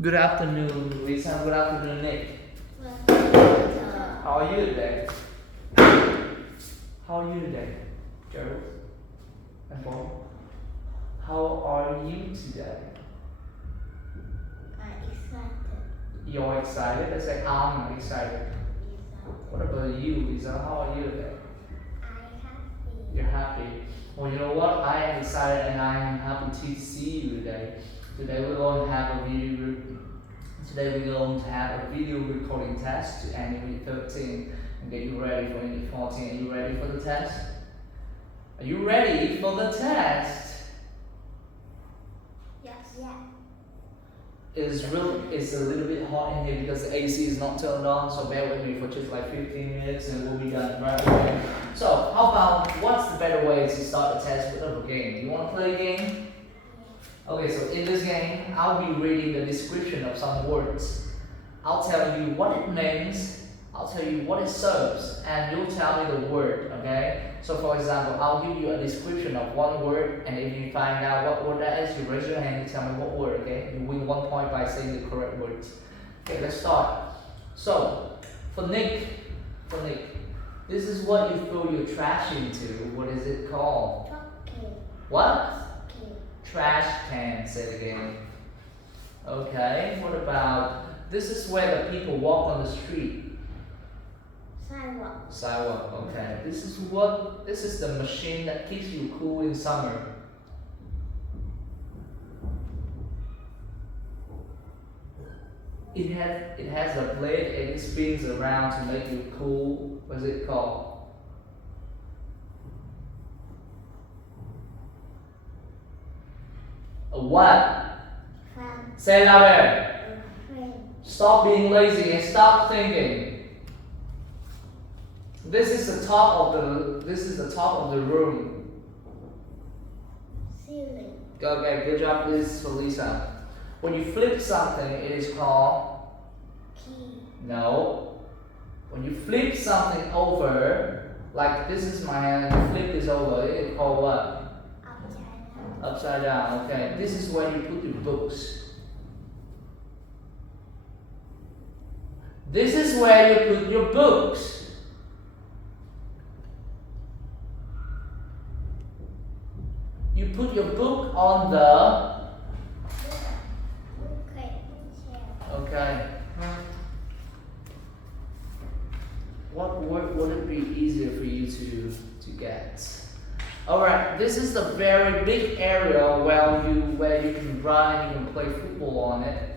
Good afternoon, Lisa. Good afternoon, Nick. How are you today? How are you today, Gerald and Paul? How are you today? I'm excited. You're excited? I say I'm excited. What about you, Lisa? How are you today? I'm happy. You're happy. Well, you know what? I am excited and I am happy to see you today. Today we're going to have a video. Today we're going to have a video recording test to end Unit 13 and get you ready for Unit 14. Are you ready for the test? Are you ready for the test? Yes. Yeah. It's a little bit hot in here because the AC is not turned on, so bear with me for just like 15 minutes and we'll be done right away. So, how about what's the better way to start the test with a game? Do you want to play a game? Okay, so in this game, I'll be reading the description of some words. I'll tell you what it means, I'll tell you what it serves, and you'll tell me the word, okay? So for example, I'll give you a description of one word, and if you find out what word that is, you raise your hand and tell me what word, okay? You win 1 point by saying the correct words. Okay, let's start. So, for Nick, this is what you throw your trash into. What is it called? Talking. What? Talking. Trash can, say it again. Okay, what about, this is where the people walk on the street. Sidewalk. Sidewalk, okay. This is the machine that keeps you cool in summer. It has a blade and it spins around to make you cool. What's it called? A what? Fan. Say louder. Friend. Stop being lazy and stop thinking. This is the top of the room. Ceiling. Okay, good job. This is for Lisa. When you flip something, it is called Key. no. When you flip something over, like this is my hand, you flip this over, it is called what? Upside down. Upside down. Okay, this is where you put your books. This is where you put your books. You put your book on the. Okay. Chair. Okay. What word would it be easier for you to get? Alright, this is a very big area where you can run, you can play football on it.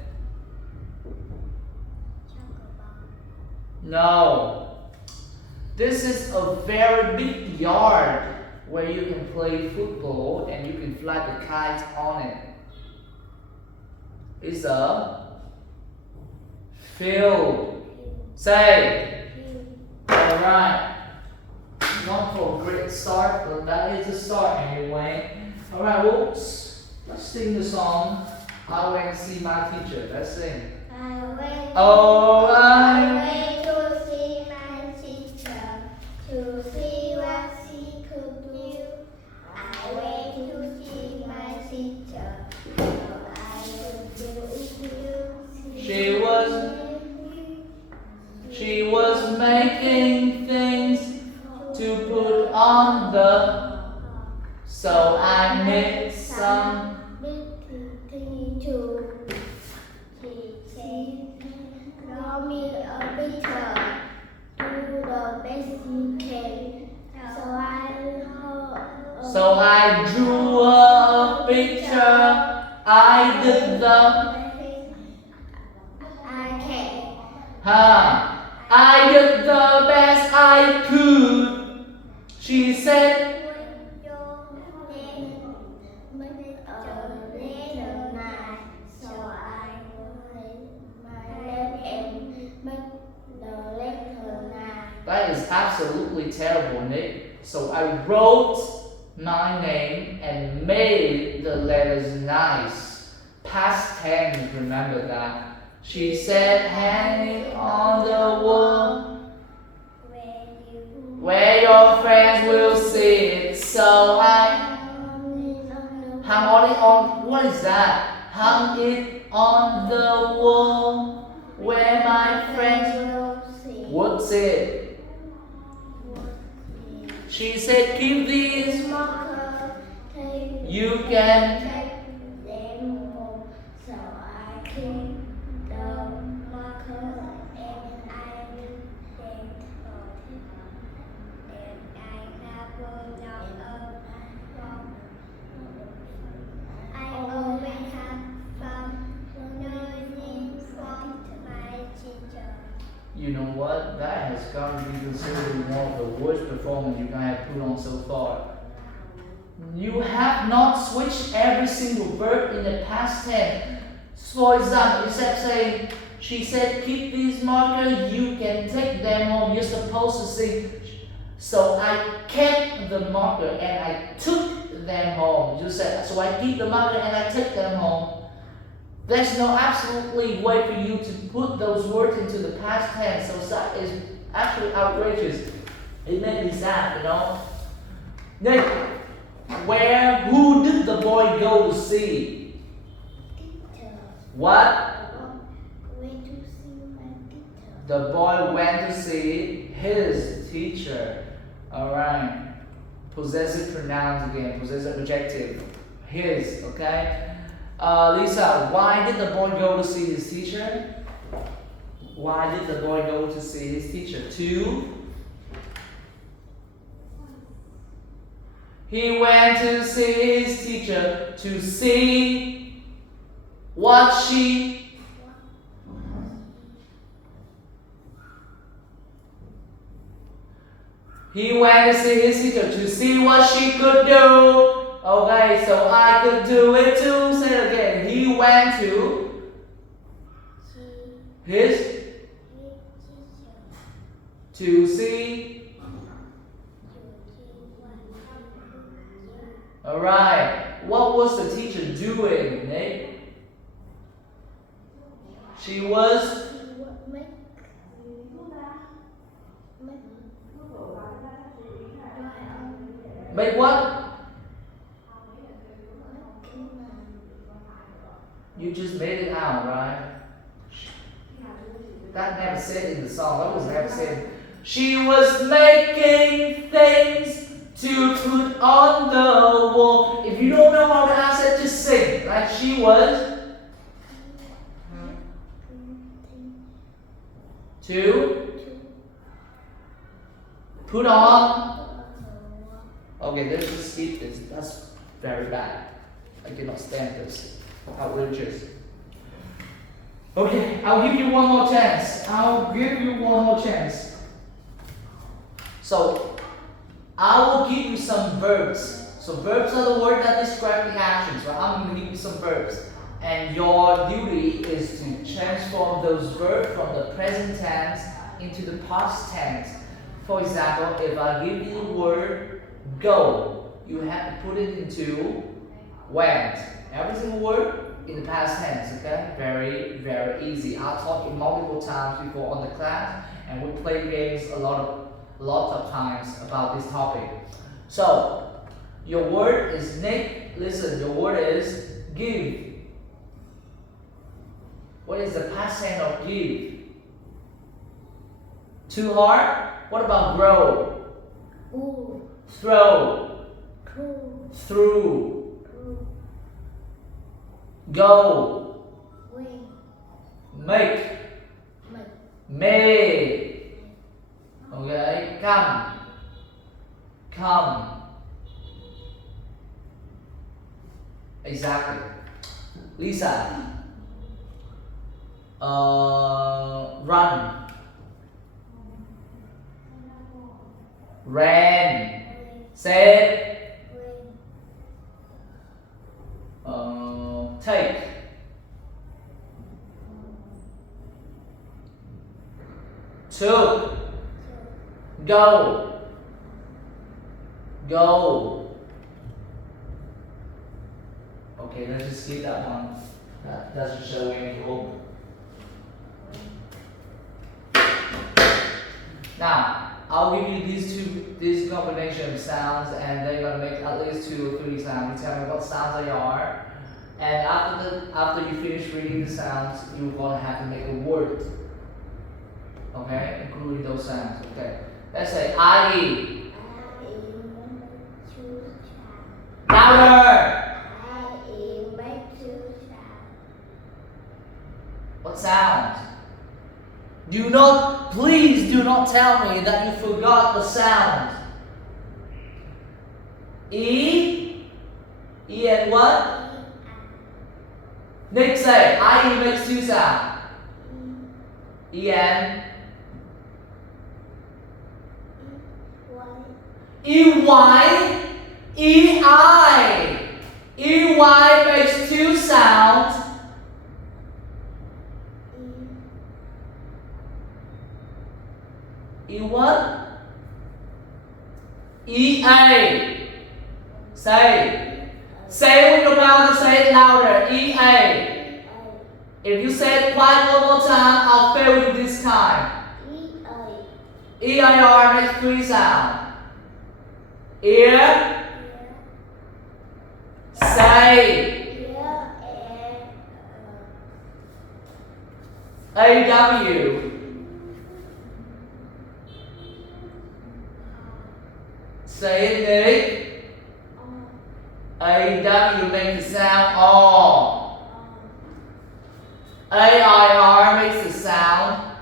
Chocolate. No. This is a very big yard where you can play football and you can fly the kite on it. It's a field. Say. Alright. Not for a great start, but that is a start anyway. Alright, let's sing the song. I went and see my teacher. Let's sing. I went. Oh, I went to see my teacher to see what she could do. I went to see my teacher so I could do it too. She was making things to put on the. So I made some. Draw me a picture, do the best you can. So I drew a picture. I did the. I can. I did the best I could. She said. That is absolutely terrible, Nick. So I wrote my name and made the letters nice. Past tense, remember that. She said, hanging on the wall, where your friends will see it. So I hung on it on. What is that? hung it on the wall where my friends would sit. She said, keep these, you can. So I keep the marker and I use them and I never know I always have fun learning from my teacher. You know what? That has got to be considered one of the worst performance you guys have put on so far. You have not switched every single verb in the past tense. For example, instead of saying, she said, keep these markers, you can take them home. You're supposed to say, so I kept the marker and I took them home. You said, so I keep the marker and I took them home. There's no absolutely way for you to put those words into the past tense. So that is actually outrageous. It made me sad, you know. Nick, who did the boy go to see? Teacher. What? Went to see my teacher. The boy went to see his teacher. Alright. Possessive pronouns again. Possessive adjective. His, okay? Lisa, why did the boy go to see his teacher? Why did the boy go to see his teacher? He went to see his teacher to see what she. He went to see his teacher to see what she could do. Okay, so I could do it too. Say it again. He went to his to see. Alright, what was the teacher doing, Nick? She was make what? You just made it out, right? That never said in the song. That was never said. She was making things to put on the wall. If you don't know how to answer, just sing. Like she was to put on. Okay, let's just skip this. That's very bad. I cannot stand this. Outrageous. Okay, I'll give you one more chance. So, I will give you some verbs. So verbs are the words that describe the actions. So I'm going to give you some verbs. And your duty is to transform those verbs from the present tense into the past tense. For example, if I give you the word go, you have to put it into went. Every single word in the past tense, okay? Very, very easy. I'll taught you multiple times before on the class, and we play games a lot of times about this topic. So, your word is Nick. Listen, your word is give. What is the past tense of give? Too hard? What about grow? Ooh. Throw. Cool. Through. Cool. Go. Wing. Make. May. Okay. Come. Exactly. Lisa. Run. Ran. Said. Take. Took. Go. Okay, let's just skip that one. That doesn't show any hope. Now, I'll give you these combination of sounds, and they're gonna make at least 2 or 3 sounds. You tell me what sounds they are, And after you finish reading the sounds, you're gonna have to make a word. Okay, including those sounds. Okay. Let's say IE. Louder. What sound? Please do not tell me that you forgot the sound. E and what? Nick say, IE makes two sounds. E and EY. EI. EY makes two sounds. E what? EA. Say it with your mouth and say it louder. EA. If you say it quiet one more time, I'll fail you this time. EIR makes three sounds. Ear. Say. AW. Say it, Nick. AW makes the sound O. AIR makes the sound.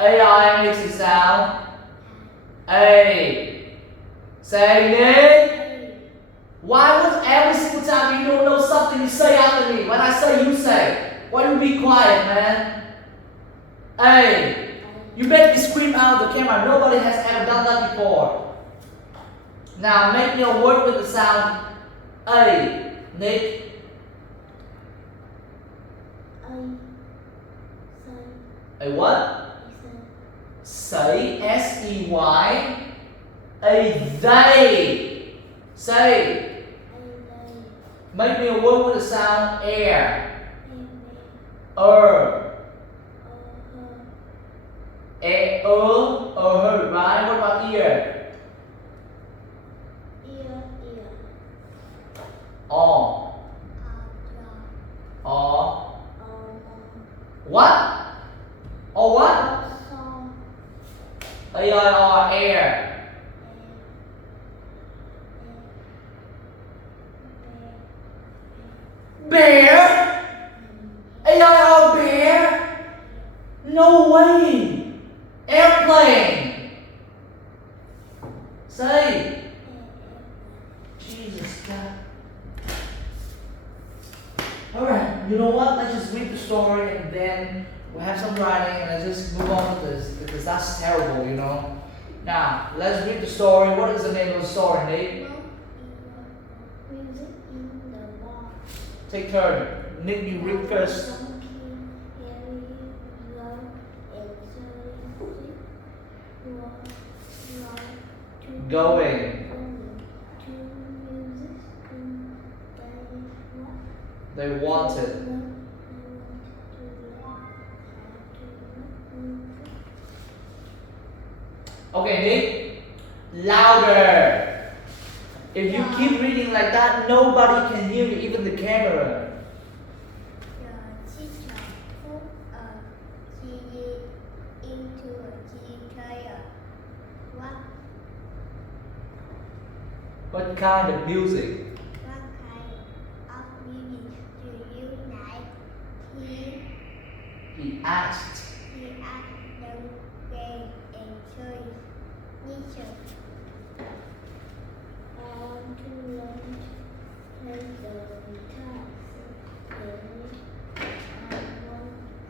AI makes the sound A. Say Nick. Why would every single time you don't know something you say after me? When I say, you say. Why don't you be quiet, man? A. You make me scream out of the camera. Nobody has ever done that before. Now make me a word with the sound A. Nick. A what? Say. S-E-Y. A they. Say. Make me a word with the sound air. Right? What about ear? Oh. What? Oh what? A-I-R, air. Bear? A-I-R, bear? No way. Airplane. Say. Jesus God. Alright, you know what? Let's just read the story and then we'll have some writing and let's just move on with this because that's terrible, you know. Now, let's read the story. What is the name of the story, Nate? Take turn. Nick, you read first. Going. They wanted. Okay, Nick. Louder. If you keep reading like that, nobody can hear you, even the camera. What kind of music? What kind of music do you like? He asked. He asked them they enjoy nature. I want to learn to play the guitar.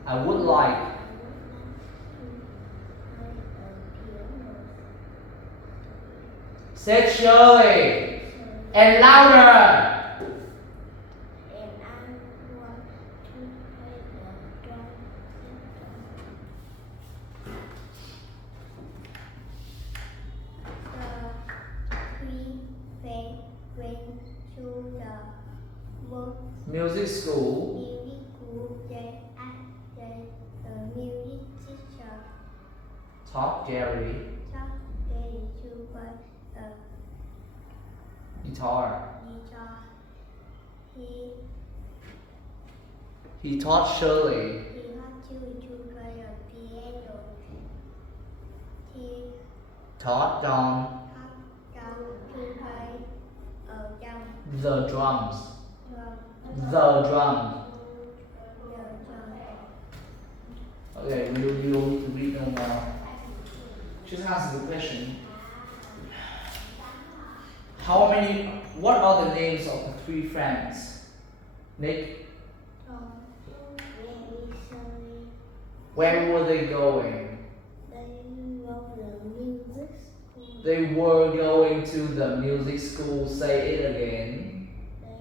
I would like. Say it surely and louder. And I want to play the drum. Went to the Music school. They asked the music teacher. Taught Jerry To play guitar. He He taught Shirley. He wants you to play a piano. He Taught Don taught John to play a drum. the drums. Drum. The drums. The drum. Okay, you don't need to read no more. Just answer the question. What are the names of the three friends? Nick, Very sorry. where were they going? They wrote the music school. They were going to the music school. Say it again. They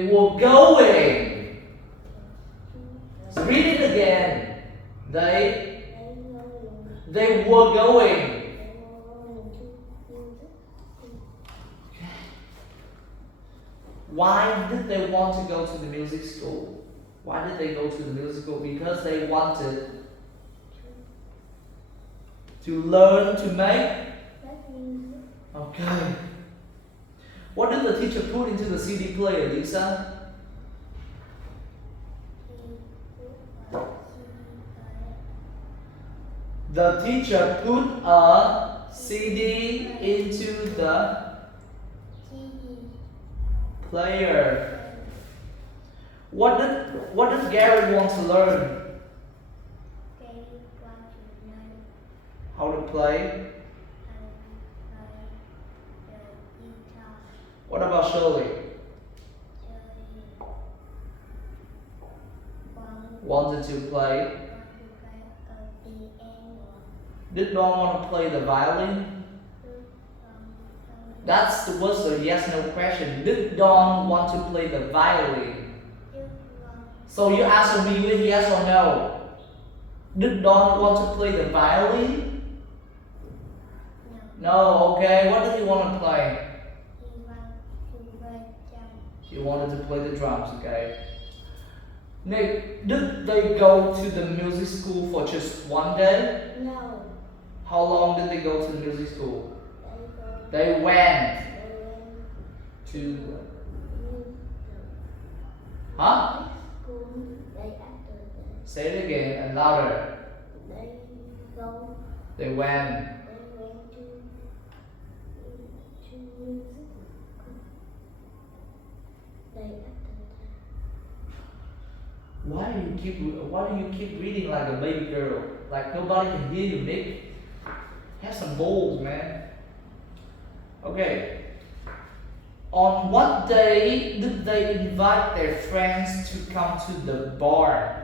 were They were going. Read it again. They were going. Why did they want to go to the music school? Why did they go to the music school? Because they wanted to learn to make. Okay. What did the teacher put into the CD player, Lisa? The teacher put a CD into the player. What did Gary want to learn? How to play? What about Shirley? Wanted to play. Did Don want to play the violin? Was the yes no question. Did Don want to play the violin? So you answer me with yes or no. Did Don want to play the violin? No, okay. What did he want to play? He wanted to play the drums, okay. Nick, did they go to the music school for just one day? No. How long did they go to the music school? They went to. Huh? Say it again and louder. They went. Why do you keep reading like a baby girl? Like nobody can hear you, Nick. Have some balls, man. Okay. On what day did they invite their friends to come to the barn?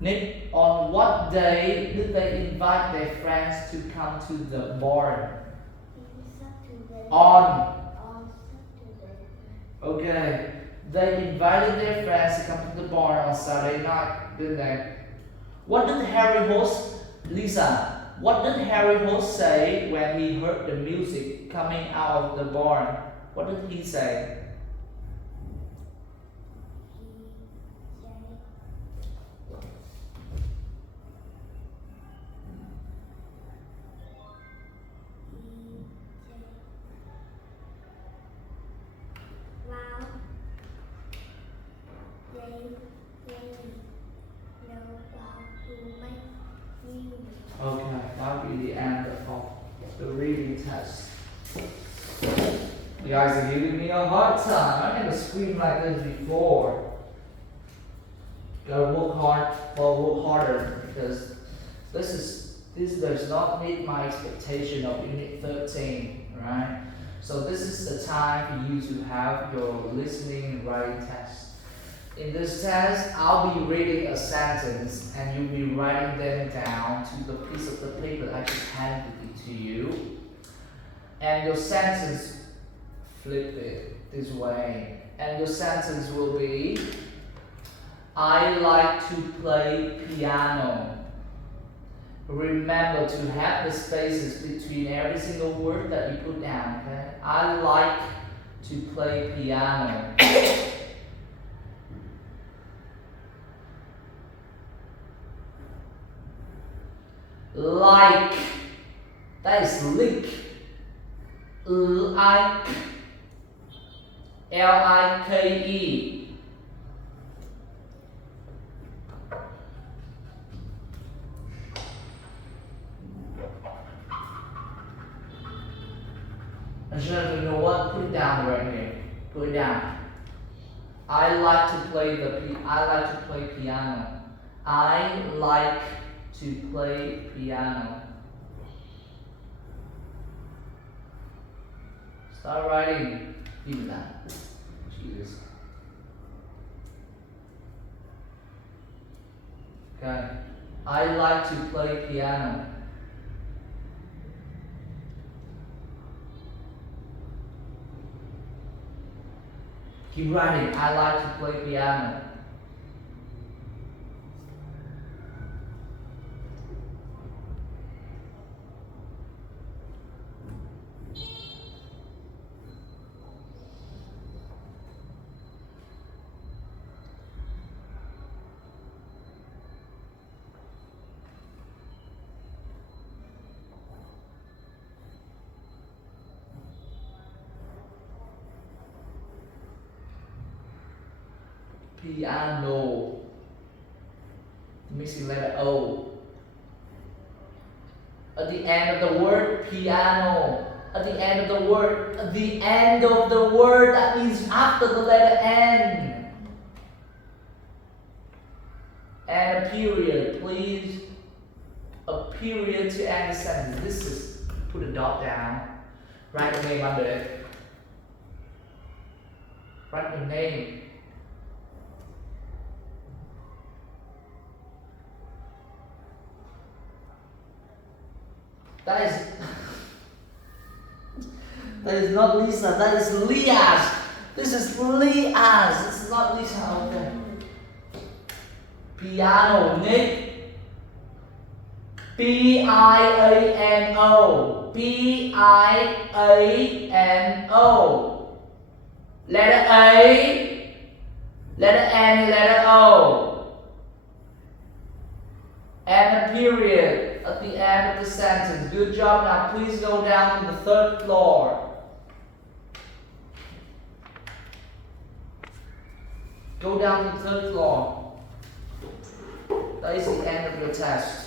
Nick, on what day did they invite their friends to come to the barn? On. Okay. They invited their friends to come to the barn on Saturday night, didn't they? What did Harry Horse, Lisa, what did Harry Horse say when he heard the music coming out of the barn? What did he say? Okay, that'll be the end of the reading test. You guys are giving me a hard time. I never screamed like this before. Gotta work hard, work harder, because this does not meet my expectation of Unit 13, right? So this is the time for you to have your listening and writing test. In this test, I'll be reading a sentence and you'll be writing them down to the piece of the paper I just handed it to you. And your sentence, flip it this way. And your sentence will be, I like to play piano. Remember to have the spaces between every single word that you put down, okay? I like to play piano. Like, that is lick. Like. And you know what? Put it down right here. Put it down. I like to play piano. I like to play piano. Start writing. Even that. Jesus. Okay. I like to play piano. Keep writing. I like to play piano. Piano. Missing letter O. At the end of the word piano. At the end of the word. At the end of the word. That means after the letter N. And a period, please. A period to end the sentence. This is put a dot down. Write your name under it. Write your name. That is not Lisa, that is Lias. This is Lias, it's not Lisa, okay. Piano, Nick. Piano. Piano. Letter A, letter N, letter O. And a period at the end of the sentence. Good job. Now please go down to the 3rd floor. Go down to the 3rd floor. That is the end of your test.